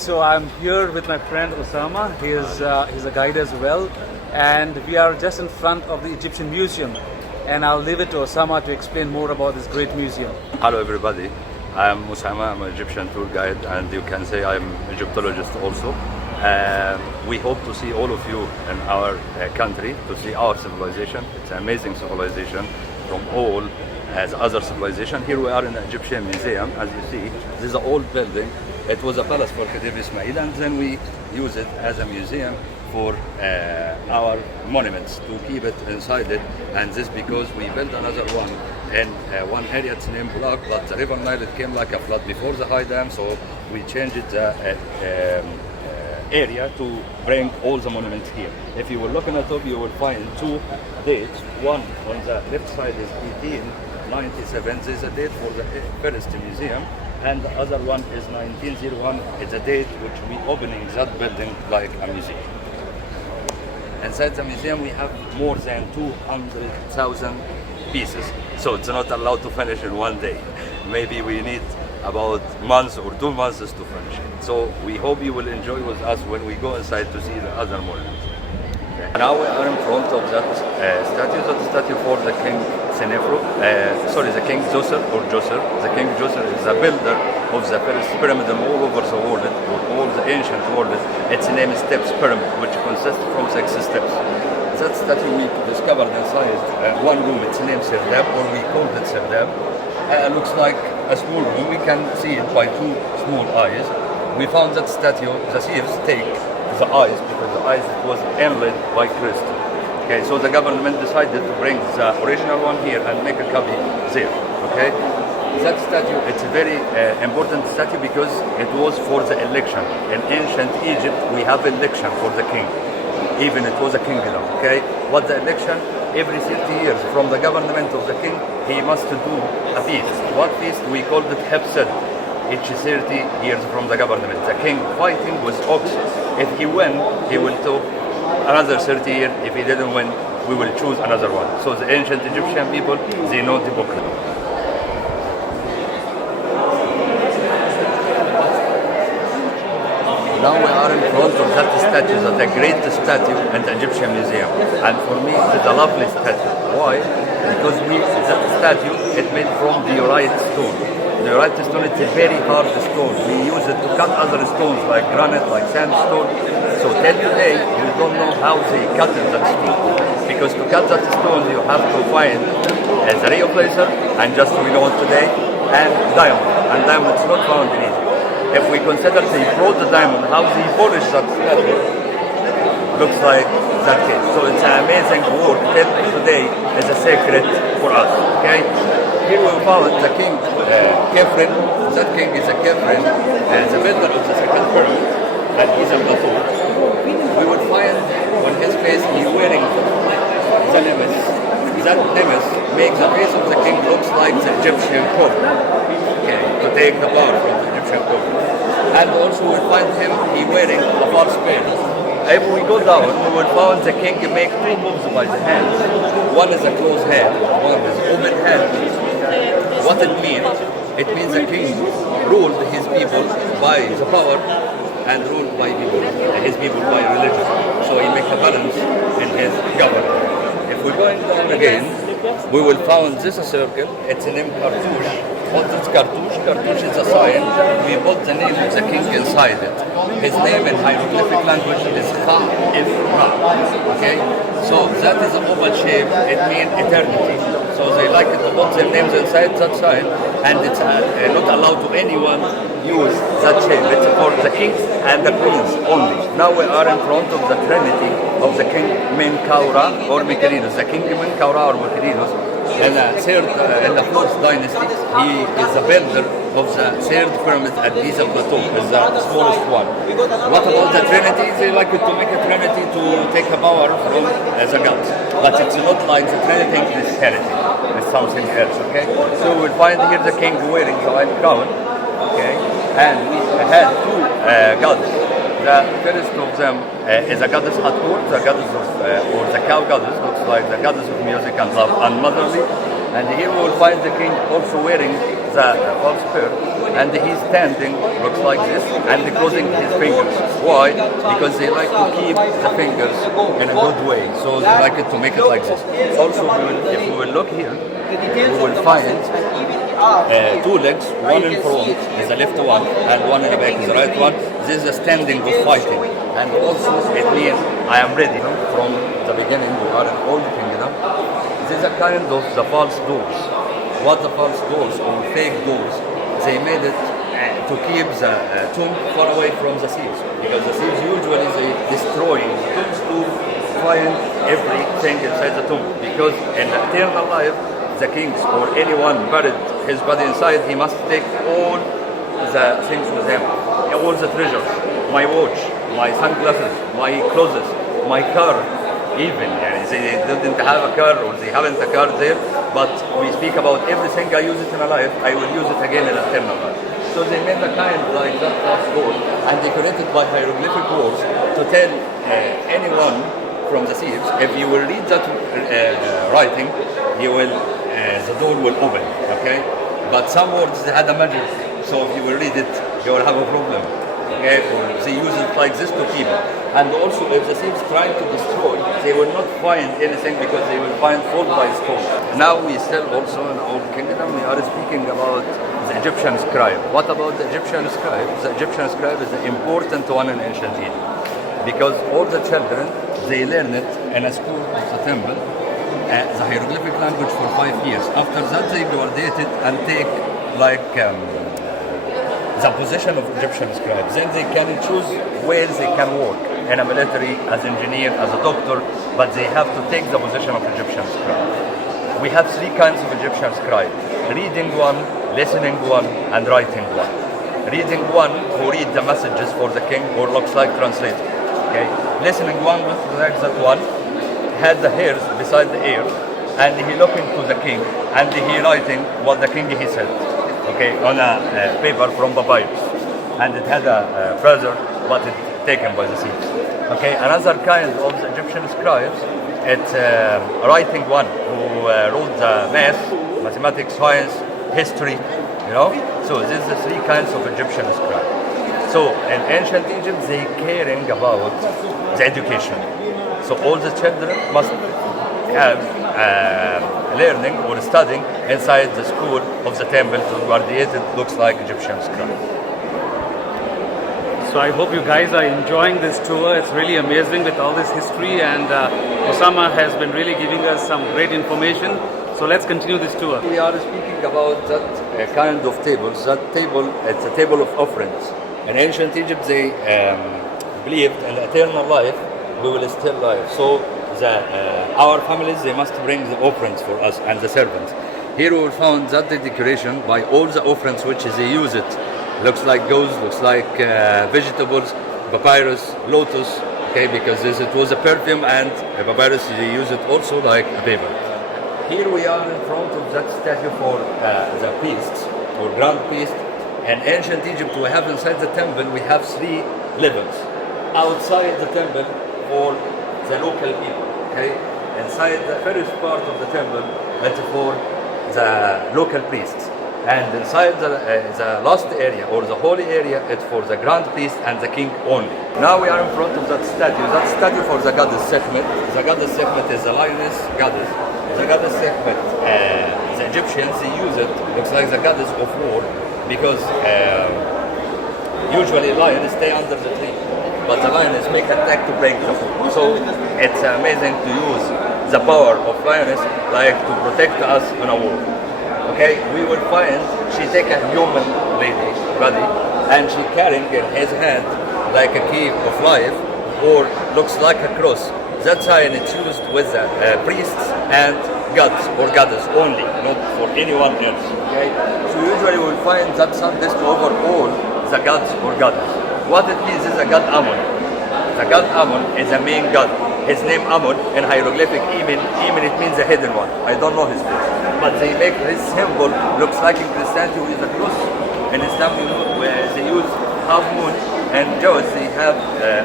so I'm here with my friend Osama. He's a guide as well, and we are just in front of the Egyptian Museum. And I'll leave it to Osama to explain more about this great museum. Hello everybody, I'm Osama, I'm an Egyptian tour guide, and you can say I'm Egyptologist also. We hope to see all of you in our country, to see our civilization. It's an amazing civilization from all as other civilization. Here we are in the Egyptian Museum. As you see, this is an old building. It was a palace for Khedive Ismail, and then we use it as a museum for our monuments, to keep it inside it. And this because we built another one in one area, it's named Block, but the river Nile, it came like a flood before the high dam, so we changed the area to bring all the monuments here. If you will look on the top, you will find two dates. One on the left side is 1897, this is a date for the first museum, and the other one is 1901, it's a date which we opening that building like a museum. Inside the museum we have more than 200,000 pieces, so it's not allowed to finish in one day. Maybe we need about months or 2 months to finish it. So we hope you will enjoy with us when we go inside to see the other monuments. Okay. Now we are in front of that statue for the King Senefru, the King Djoser or Djoser. The King Djoser is the builder of the first pyramid all over the world, or all the ancient world. Its name is Steps Pyramid, which consists from 6 steps. That statue we discovered inside one room, it's named Serdab, or we called it Serdab. Looks like a small room, we can see it by 2 small eyes. We found that statue, the thieves take the eyes, because the eyes was inlaid by crystal. Okay, so the government decided to bring the original one here and make a copy there. Okay, that statue, it's a very important statue because it was for the election. In ancient Egypt, we have election for the king. Even it was a kingdom. Okay, what the election? Every 30 years from the government of the king, he must do a feast. What feast? We called it Hepsed. Each 30 years from the government, the king fighting with oxen. If he win, he will do another 30 years. If he didn't win, we will choose another one. So the ancient Egyptian people, they know democracy. Now we are in front of that statue, the greatest statue in the Egyptian Museum. And for me, it's a lovely statue. Why? Because that statue is made from diorite stone. Diorite stone, it's a very hard stone. We use it to cut other stones like granite, like sandstone. So till today, we don't know how they cut that stone. Because to cut that stone, you have to find a real laser, and just we know today, and diamond. And diamond is not found in Egypt. If we consider they brought the diamond, how they polish that statue, looks like that case. So it's an amazing work. Till today is a secret for us. Okay. Here we found the king Kefren. That king is a Kefren, and the builder of the second pyramid, and he's a Plateau. We would find on his face he's wearing the nemes. That nemes makes the face of the king looks like the Egyptian coat. Okay, to take the power from the Egyptian coat. And also we find him he wearing a false spear. If we go down, we will find the king make 2 moves by the hands. One is a closed hand, one is open hand. What it means? It means the king ruled his people by the power and ruled by people, his people by religion. So he makes a balance in his government. If we're going down again, we will find this circle. It's named Cartouche. What is Cartouche? Cartouche is a sign. We put the name of the king inside it. His name in hieroglyphic language is Ka-If-Ra. Okay? So that is an oval shape. It means eternity. So they like it to put their names inside that sign, and it's not allowed to anyone use that shape. It's for the kings and the queens only. Now we are in front of the trinity of the king Menkaura or Mykerinos. The king Menkaura or Mykerinos in the 4th dynasty, he is the builder of the 3rd pyramid at Giza Plateau, is the smallest one. What about the trinity? They like it to make a trinity to take a power from the gods. But it's not like the trinity in Christianity. It's something else, okay? So we'll find here the king wearing the white crown, okay? And we had 2 gods. The first of them is a goddess Hathor, the goddess of, or the cow goddess, looks like the goddess of music and love and motherly. And here we will find the king also wearing the false pearl, and he's standing, looks like this, and closing his fingers. Why? Because they like to keep the fingers in a good way, so they like it to make it like this. Also, if we will look here, we will find two legs, one in front is the left one, and one in the back is the right one. This is a standing of fighting, and also it means I am ready. From the beginning, we are an old kingdom. This is a kind of the false doors. What the false doors or fake doors? They made it to keep the tomb far away from the thieves, because the thieves usually they destroy tombs to find everything inside the tomb. Because in the eternal life, the kings or anyone buried his body inside, he must take all the things with him, all the treasures, my watch, my sunglasses, my clothes, my car, even. They didn't have a car or they haven't a car there, but we speak about everything I use it in a life, I will use it again in a eternal life. So they made a kind like that false door and decorated by hieroglyphic words to tell anyone from the thieves, if you will read that writing, you will the door will open, okay? But some words they had a magic, so if you will read it, you will have a problem. Okay? Or they use it like this to keep it. And also, if the thieves trying to destroy, they will not find anything because they will find fault by stone. Now we still also in our kingdom, we are speaking about the Egyptian scribe. What about the Egyptian scribe? The Egyptian scribe is the important one in ancient Egypt, because all the children, they learn it in a school of the temple, the hieroglyphic language for 5 years. After that, they graduated and take like the position of Egyptian scribes. Then they can choose where they can work, in a military, as engineer, as a doctor, but they have to take the position of Egyptian scribe. We have 3 kinds of Egyptian scribe: reading one, listening one, and writing one. Reading one, who read the messages for the king, or looks like translator. Okay. Listening one, looks like that one, had the hairs beside the ear, and he looking to the king, and he writing what the king he said, okay, on a paper from papyrus, and it had a feather, but it taken by the thieves. Okay, another kind of the Egyptian scribes, it's writing one, who wrote the math, mathematics, science, history, So these are the 3 kinds of Egyptian scribes. So in ancient Egypt, they caring about the education. So all the children must have learning or studying inside the school of the temple to graduate. It looks like Egyptian scribe. So I hope you guys are enjoying this tour. It's really amazing with all this history, and Osama has been really giving us some great information. So let's continue this tour. We are speaking about that kind of tables. That table, it's a table of offerings. In ancient Egypt, they believed in the eternal life, we will still live. So our families, they must bring the offerings for us and the servants. Here we will find that the decoration by all the offerings which they use it. Looks like gold, looks like vegetables, papyrus, lotus, okay, because it was a perfume, and a papyrus, they use it also like a paper. Here we are in front of that statue for the priests, or grand priest. In ancient Egypt, we have inside the temple, we have 3 levels. Outside the temple, for the local people, okay? Inside the first part of the temple, it's for the local priests. And inside the last area, or the holy area, it's for the grand priest and the king only. Now we are in front of that statue. That statue for the goddess Sekhmet. The goddess Sekhmet is the lioness goddess. The goddess Sekhmet, the Egyptians, they use it, looks like the goddess of war, because usually lions stay under the tree, but the lioness make attack to break the food. So it's amazing to use the power of lioness like to protect us in a war. Okay, we will find she take a human lady body and she carrying in his hand like a key of life, or looks like a cross. That sign it's used with the priests and gods or goddess only, not for anyone else. Okay, so usually we will find that sun disk over all the gods or goddess. What it means is a god Amun. The god Amun is the main god. His name Amun in hieroglyphic, even it means the hidden one. I don't know his face, but they make his symbol looks like in Christianity with a cross. In Islam, where they use half moon, and Jews they have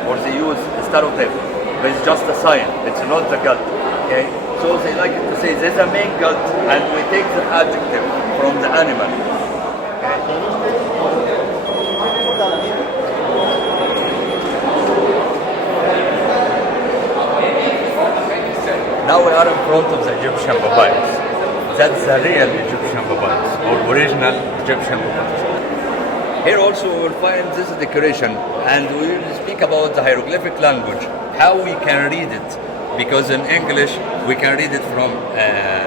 or they use the star of David. But it's just a sign. It's not the god. Okay, so they like to say there's a main god, and we take the adjective from the animal Now we are in front of the Egyptian papyrus. That's the real Egyptian papyrus, or original Egyptian papyrus. Here also we will find this decoration, and we will speak about the hieroglyphic language, how we can read it, because in English we can read it from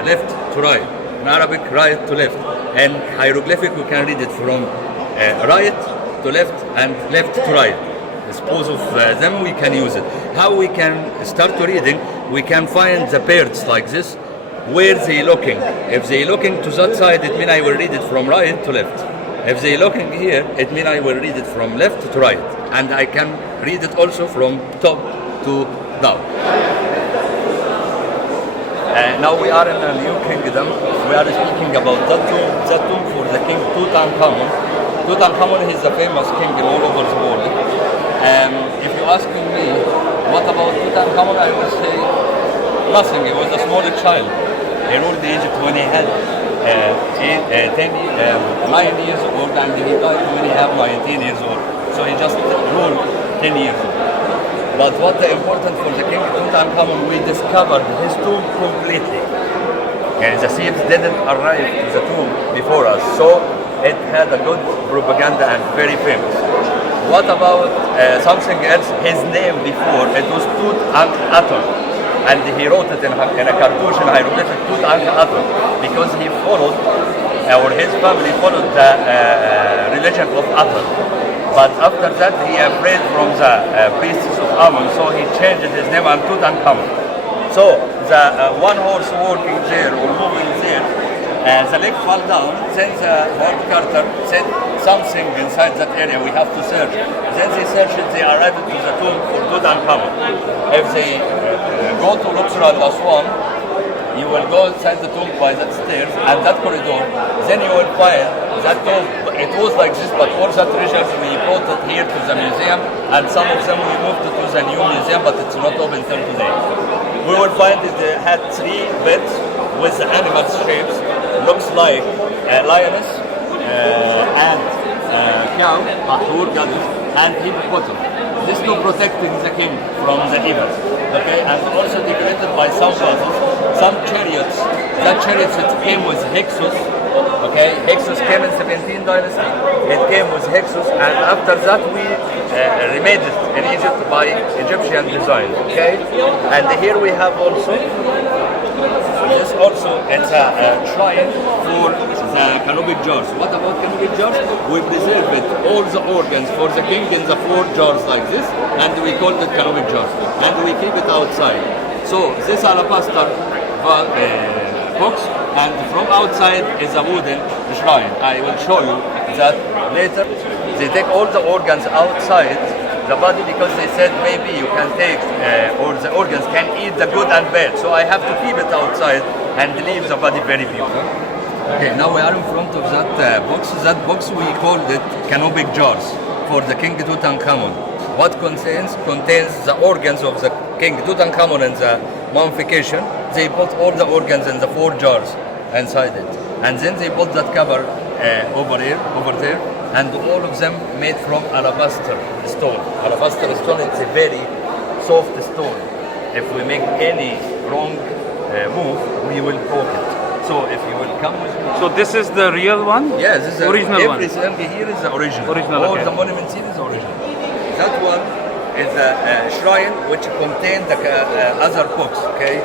left to right, in Arabic right to left, and hieroglyphic we can read it from right to left and left to right. Both of them we can use it. How we can start reading? We can find the birds like this. Where they looking? If they looking to that side, it means I will read it from right to left. If they looking here, it means I will read it from left to right. And I can read it also from top to down. Now we are in a new kingdom. We are speaking about that tomb for the king Tutankhamun. Tutankhamun is a famous king all over the world. If you ask me, what about Tutankhamun, I will say nothing. He was a small child. He ruled Egypt when he had 9 years old, and he died when he had 19 years old. So he just ruled 10 years old. But what is important for the king Tutankhamun, we discovered his tomb completely. And the thieves didn't arrive to the tomb before us, so it had a good propaganda and very famous. What about something else? His name before, it was Tutankhamun, and he wrote it in a cartouche in hieroglyphic Tutankhamun, because he followed, or his family followed the religion of Aton. But after that, he afraid from the priests of Amun, so he changed his name to Tutankhamun. So the one horse walking there or moving there, the leg fell down. Then the horse carter said something inside that area, we have to search. Then they searched, they arrived to the tomb for Tutankhamun. If they go to Luxor and Aswan, you will go inside the tomb by that stairs and that corridor, then you will find that tomb. It was like this, but all the treasures we brought it here to the museum, and some of them we moved to the new museum, but it's not open till today. We will find it had 3 beds with the animal shapes, looks like a lioness and cow, goddess, and hippopotamus. This to protecting the king from the evil. Okay, and also decorated by some vases, some chariots. That chariots it came with Hyksos. Okay, Hyksos came in 17th dynasty. It came with Hyksos, and after that we remade it in Egypt by Egyptian design. Okay, and here we have also this also it's a shrine for the canopic jars. What about canopic jars? We preserved all the organs for the king in the 4 jars like this, and we called it canopic jars, and we keep it outside. So this alabaster box, and from outside is a wooden shrine. I will show you that later. They take all the organs outside the body because they said maybe you can take or the organs can eat the good and bad. So I have to keep it outside and leave the body very pure. Okay, now we are in front of that box. That box we called it canopic jars for the King Tutankhamun. What contains the organs of the King Tutankhamun and the mummification. They put all the organs in the 4 jars inside it, and then they put that cover over there, and all of them made from alabaster stone. Alabaster stone, it's a very soft stone. If we make any wrong move, we will broke it. So if you will come with me. So this is the real one? Yeah, this is original one. Everything here is the original. All the monuments here is the original. That one is a shrine which contains the other books, okay?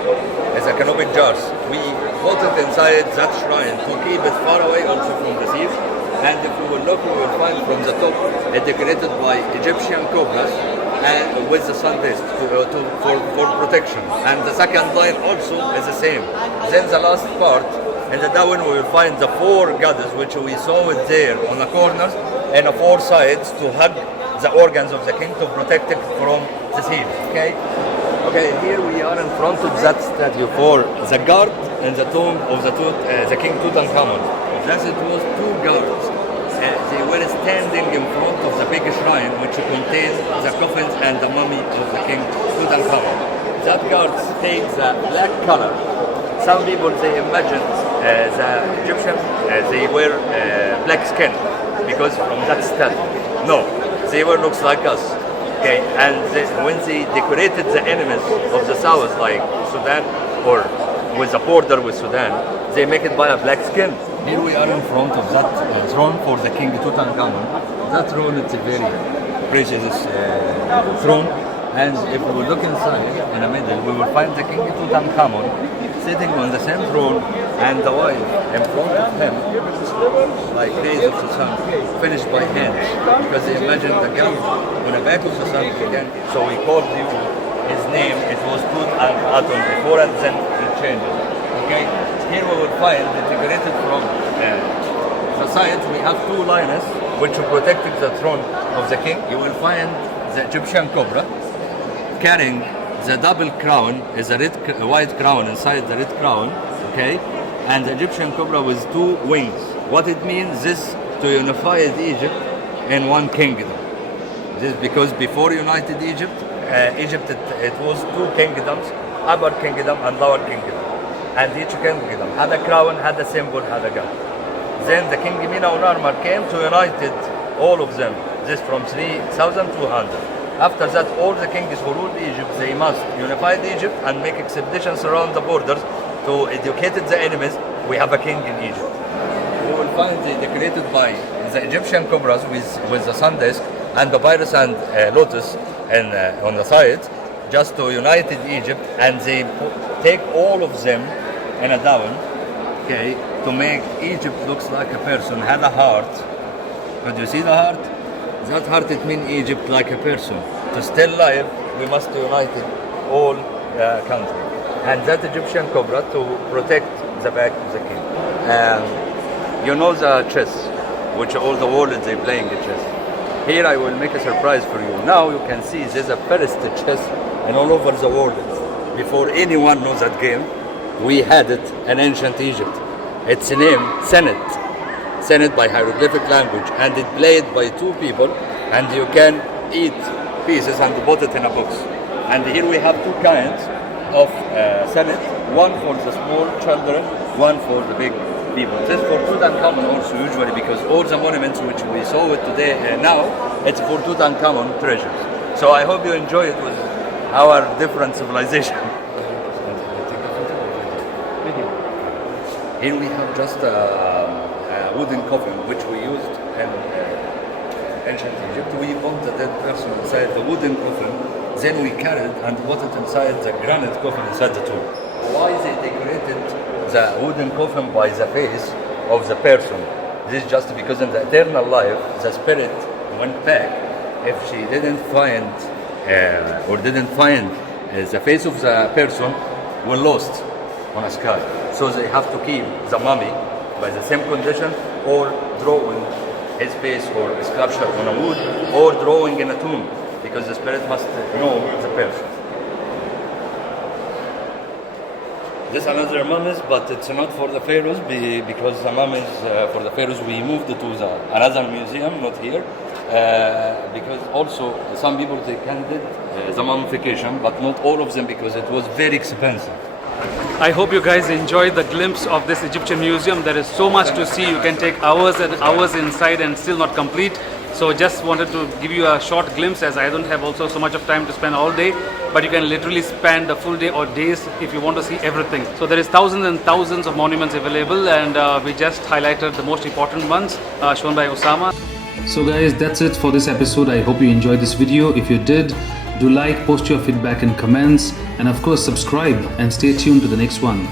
As a canopic jars. We put it inside that shrine to keep it far away also from the thieves. And if we will look, we will find from the top decorated by Egyptian cobras and with the sun disk for protection. And the second line also is the same. Then the last part, in the down we will find the 4 goddesses which we saw it there on the corners and the 4 sides to hug the organs of the king to protect it from the thieves. Okay? Okay, here we are in front of that statue for the guard in the tomb of the King Tutankhamun. Thus it was 2 guards. They were standing in front of the big shrine which contains the coffins and the mummy of the King Tutankhamun. That guard takes the black color. Some people they imagined the Egyptians they wear black skin. because from that statue. No, they were looks like us. Okay, and when they decorated the enemies of the south, like Sudan, or with the border with Sudan, they make it by a black skin. Here we are in front of that throne for the king Tutankhamun. That throne is a very precious throne, and if we look inside in the middle, we will find the king Tutankhamun sitting on the same throne, and the wife in front of him, like rays of the sun, finished by hand, because they imagined the girl on the back of the sun again. So we called him his name. It was Tutankhamun before, and then he changed it. Okay, here we will find integrated from the side. We have two lioness which protected the throne of the king. You will find the Egyptian cobra carrying the double crown, is a white crown inside the red crown, okay, and the Egyptian cobra with two wings. What it means is to unify Egypt in one kingdom. This is because before united Egypt, it was two kingdoms, upper kingdom and lower kingdom, and each kingdom had a crown, had a symbol, had a gun. Then the king Mina Unarmar came to united all of them. This from 3,200. After that, all the kings who ruled Egypt, they must unify Egypt and make expeditions around the borders to educate the enemies. We have a king in Egypt. We will find they decorated by the Egyptian cobras with the sun disk and papyrus and lotus on the side, just to unite Egypt, and they take all of them in a down, okay, to make Egypt looks like a person, had a heart. Could you see the heart? That heart, it means Egypt like a person. To stay alive, we must unite all country. And that Egyptian cobra to protect the back of the king. You know the chess, which all the world they playing the chess. Here I will make a surprise for you. Now you can see there's a first chess and all over the world. Before anyone knows that game, we had it in ancient Egypt. It's named Senate. Senate by hieroglyphic language, and it played by two people, and you can eat pieces and put it in a box. And here we have two kinds of Senate, one for the small children, one for the big people. This for Tutankhamun also usually, because all the monuments which we saw it today now, it's for Tutankhamun treasures. So I hope you enjoy it with our different civilization. Here we have just wooden coffin which we used in ancient Egypt. We put the dead person inside the wooden coffin, then we carried and put it inside the granite coffin inside the tomb. Why they decorated the wooden coffin by the face of the person? This is just because in the eternal life, the spirit went back. If she didn't find the face of the person, were lost on a sky. So they have to keep the mummy by the same condition, or drawing his face or a sculpture on a wood, or drawing in a tomb, because the spirit must know the person. This is another mummies, but it's not for the pharaohs, because the mummies for the pharaohs we moved to another museum, not here, because also some people they candid the mummification, but not all of them, because it was very expensive. I hope you guys enjoyed the glimpse of this Egyptian museum. There is so much to see. You can take hours and hours inside and still not complete. So just wanted to give you a short glimpse, as I don't have also so much of time to spend all day, but you can literally spend a full day or days if you want to see everything. So there is thousands and thousands of monuments available, and we just highlighted the most important ones shown by Osama. So guys, that's it for this episode. I hope you enjoyed this video. If you did, do like, post your feedback in comments, and of course subscribe, and stay tuned to the next one.